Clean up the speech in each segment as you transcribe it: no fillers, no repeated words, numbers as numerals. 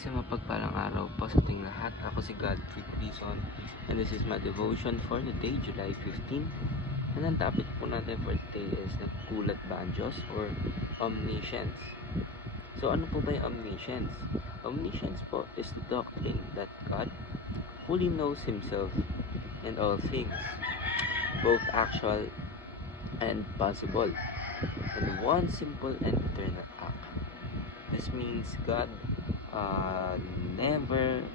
Isang mapagpalang araw po sa ating lahat. Ako si Godfrey Quezon and this is my devotion for the day, July 15. And ang topic po natin for today is nagkulat ba ang Diyos or omniscience? So ano po ba yung omniscience? Omniscience po is the doctrine that God fully knows Himself and all things, both actual and possible, in one simple and eternal act. This means God never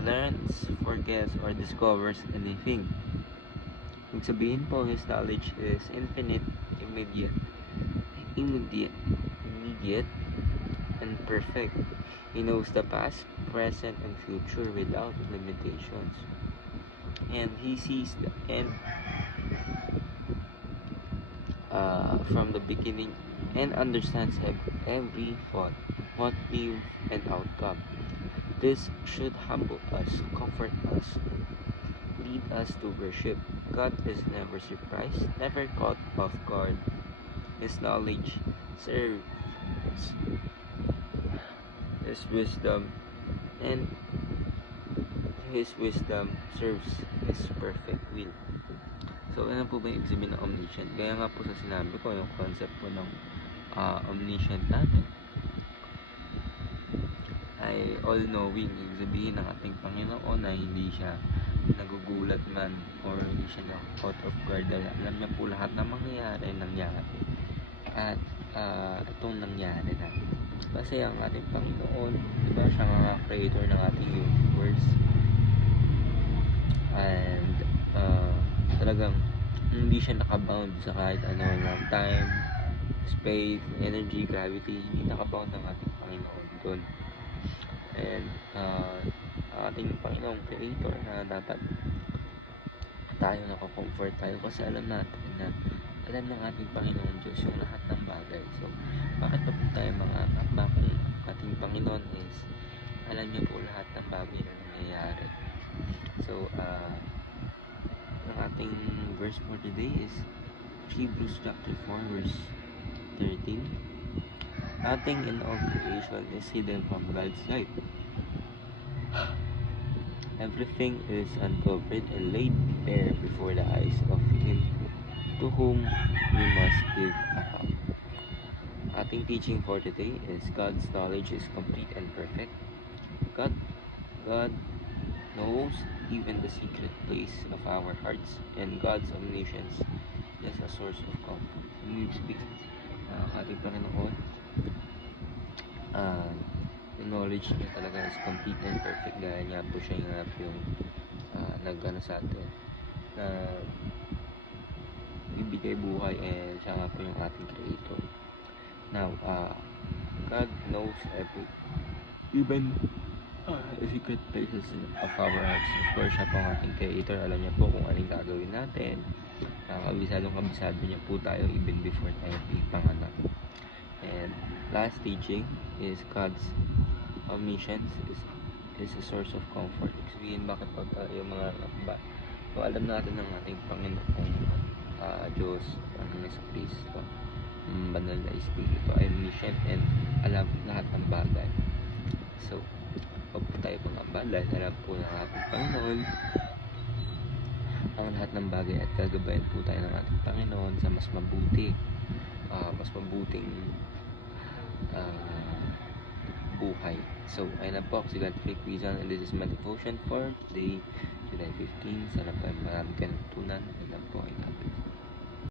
learns, forgets, or discovers anything. Ibig sabihin po, His knowledge is infinite, immediate, and perfect. He knows the past, present, and future without limitations. And He sees the end from the beginning and understands every thought, motive, and outcome. This should humble us, comfort us, lead us to worship. God is never surprised, never caught off guard. His knowledge serves His wisdom, and His wisdom serves His perfect will. So, ano po ba yung ibig sabihin ng omniscient? Gaya nga po sa sinabi ko, yung concept po ng omniscient natin ay all-knowing. Ibig sabihin ng ating Panginoon na hindi siya nagugulat man or hindi siya na-caught off guard. Alam niya po lahat ng nangyari. At itong nangyari na. Kasi ang ating Panginoon, diba, siya nga creator ng ating universe. And talagang hindi siya nakabound sa kahit ano ng time, space, energy, gravity. Hindi nakabound ng ating Panginoon doon. And ating Panginoong creator na dapat tayo nako-comfort tayo kasi alam natin na alam ng ating Panginoon Diyos yung lahat ng bagay. So, bakit pa po tayo mangangamba kung ating Panginoon is alam niya po lahat ng bagay na nangyayari. So, ang ating verse for today is Hebrews chapter 4 verse 13. Nothing in all creation is hidden from God's sight. Everything is uncovered and laid bare before the eyes of Him to whom we must give account. Ating teaching for today is God's knowledge is complete and perfect. God knows even the secret place of our hearts, and God's omniscience is a source of comfort. Ibig sabihin, ating Panginoon, yung knowledge niya talaga is complete and perfect dahil niya po siya yung nagano sa atin na ibigay buhay, and siya nga po yung ating creator. Now, God knows even the secret places of our hearts. Of course, siya po ang ating creator. Alam niya po kung anong gagawin natin. Kabisado niya po tayo even before tayo ipanganak. And last teaching is God's omniscience is a source of comfort. Ibig sabihin, bakit pag yung mga so, alam natin ng ating Panginoong Diyos, ang Nasa Kristo, banal na Espiritu, ay omniscient and alam lahat ng bagay. So, huwag po tayo mangamba dahil alam po ng ating Panginoon ang lahat ng bagay at gagabayan po tayo ng ating Panginoon sa mas mabuting buhay. So, ayun na po, ako si Godfrey Quezon and this is my devotion for today, July 15. Sana po marami ka